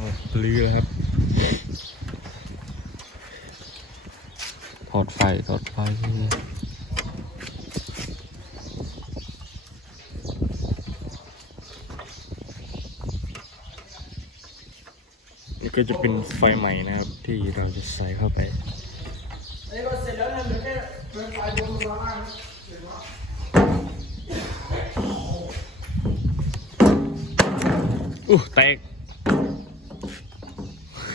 อ้ลื้อแล้วครับ ถอดไฟ ถอดไฟนี่ก็จะเป็นไฟใหม่นะครับ ที่เราจะใส่เข้าไปอันนี้ก็เสร็จแล้วนะเหลือแค่เดินไฟบนมาล่างอู้แตก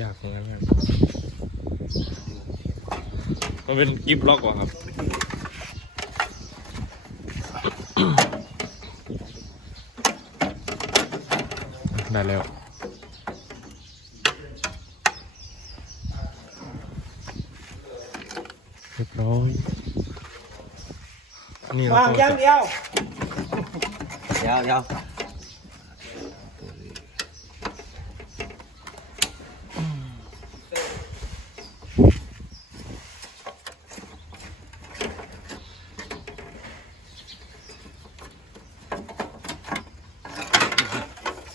อยากเหมือนกันครับมันเป็นกิฟต์ล็อกเหรอครับ ได้แล้ว เรียบร้อยอันนี้เราวางก็อย่างจะเดียว เดี๋ยวเดี๋ยว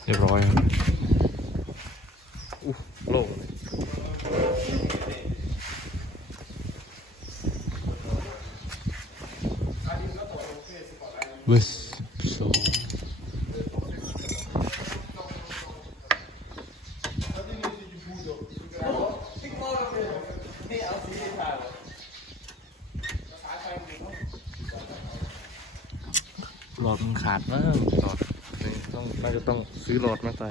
เรียบร้อยครับอู้โล่ง เบอร์สิบสองหลอดมันขาดมากหลอดนี่ต้องน่าจะต้องซื้อหลอดมาใส่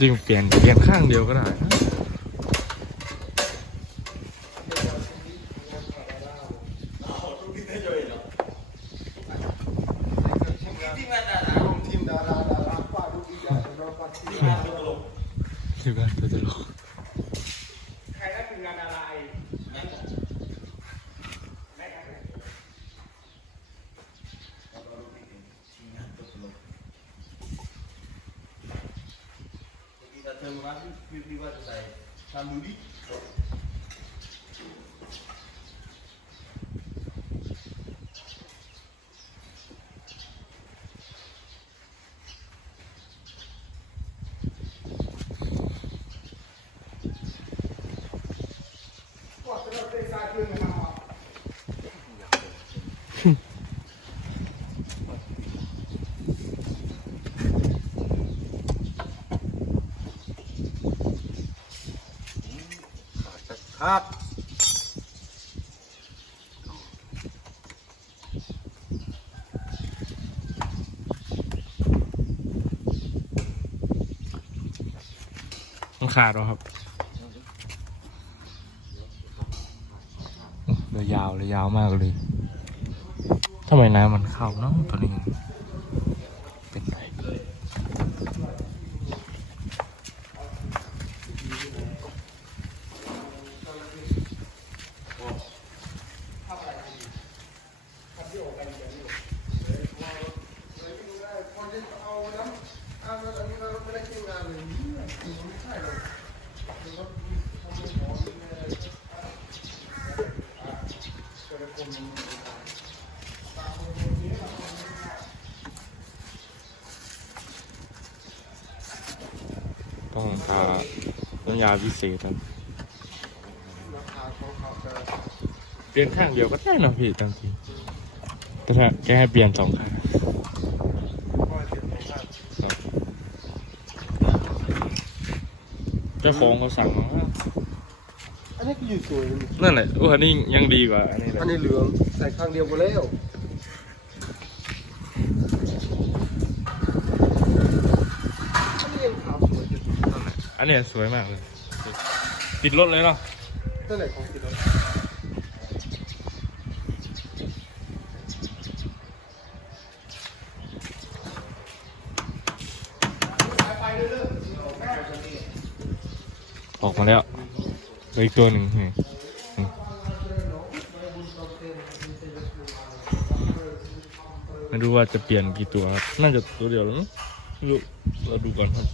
จริงเปลี่ยนเปลี่ยนข้างเดียวก็ได้นะ तर मुळात विवादच आहे त्या मुली ครับมันขาดเหรอครับเลยยาวเลยยาวมากเลยทำไมน้ำมันเข้าเนาะตัวนี้ ต้องทาน้ำยาพิเศษครับเปลี่ยนข้างเดียวก็ได้นะพี่ตามจริงแต่ถ้าแกให้เปลี่ยนสองข้าง จ้าของเขาสั่งมาอันนี้ก็อยู่สวยเลยนั่นแหละอ้อันนี้ยังดีกว่าอันนี้และอันนี้เหลืองใส่ข้างเดียวก็แล้วอันนี้ยังขาวสวยจุดนั่นอันนี้สวยมากเลยติดรถเลยเนาะนั่นแหละของติดรถ ออกมาแล้วเหลยอีกตัวหนึ่งนี่ไม่รู้ว่าจะเปลี่ยนกี่ตัวครับ น่าจะตัวเดียวแล้วไม่รู้เราดูก่อนครับ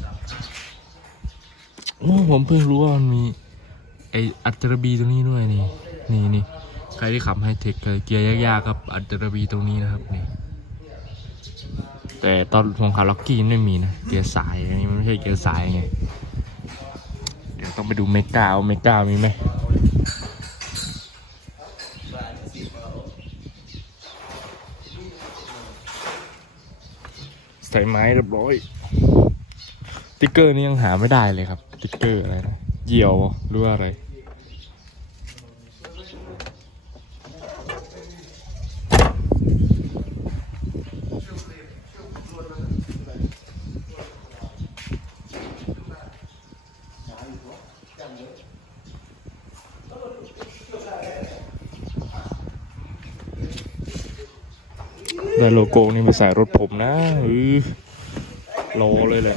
โอ้ผมเพิ่งรู้ว่ามันมีไออัตตรบีตรงนี้ด้วยนี่นี่นี่ใครที่ขับไฮเทคเกียร์ยากๆครับอัตตรบีตรงนี้นะครับนี่แต่ตอนผมขับล็อกกี้ไม่มีนะเกียร์สายอันนี้มันไม่ใช่เกียร์สายไง ต้องไปดูเมกาเอาเมกามีไหมใส่ไม้เรียบร้อยติ๊กเกอร์นี่ยังหาไม่ได้เลยครับติ๊กเกอร์อะไรนะ เหยี่ยวหรอหรือว่าอะไร ได้โลโก้นี่มาใส่รถผมนะเออโลเลยแหละ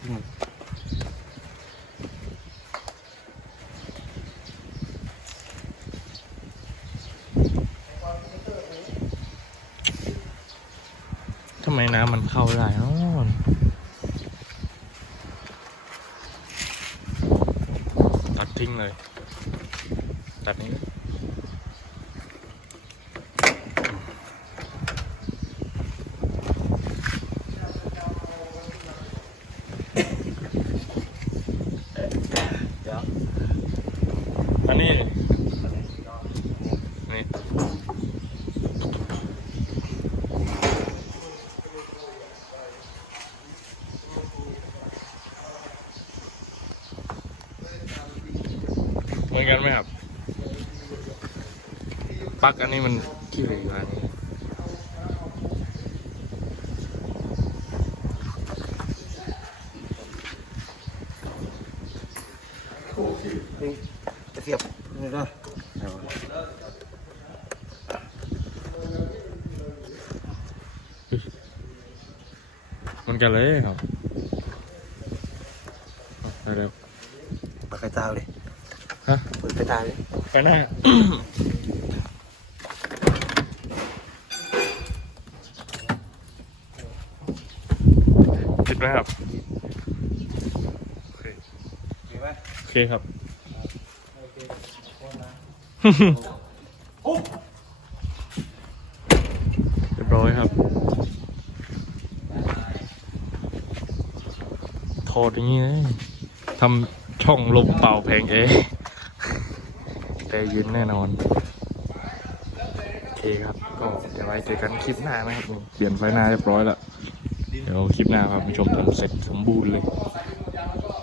เอาตัดไม่ทิ้งทำไมน้ำมันเข้าได้เนอตัดทิ้งเลย ตัดนี้ เดี๋ยว อันนี้ นี่ เห มือนกันไหมครับปลั๊กอันนี้มันขี้เหร่กว่าอันนี้จะเสียบนี่นะเหมือนกันเลยครับเอาไปแล้วเปิดไฟตาเลยฮะเปิด ไฟตาเลยไปหน้า ติดไหมครับโอเคมีไหมโอเคครับ โอ้ร้อยครับ ถอดอย่างนี้เลยทำช่องลมเป่าแพงเอ แต่ยืนแน่นอน โอเคครับ ก็เดี๋ยวไว้เจอกันคลิปหน้านะครับเปลี่ยนไฟหน้าเรียบร้อยแล้ว เดี๋ยวคลิปหน้าครับผู้ชมทำเสร็จสมบูรณ์เลย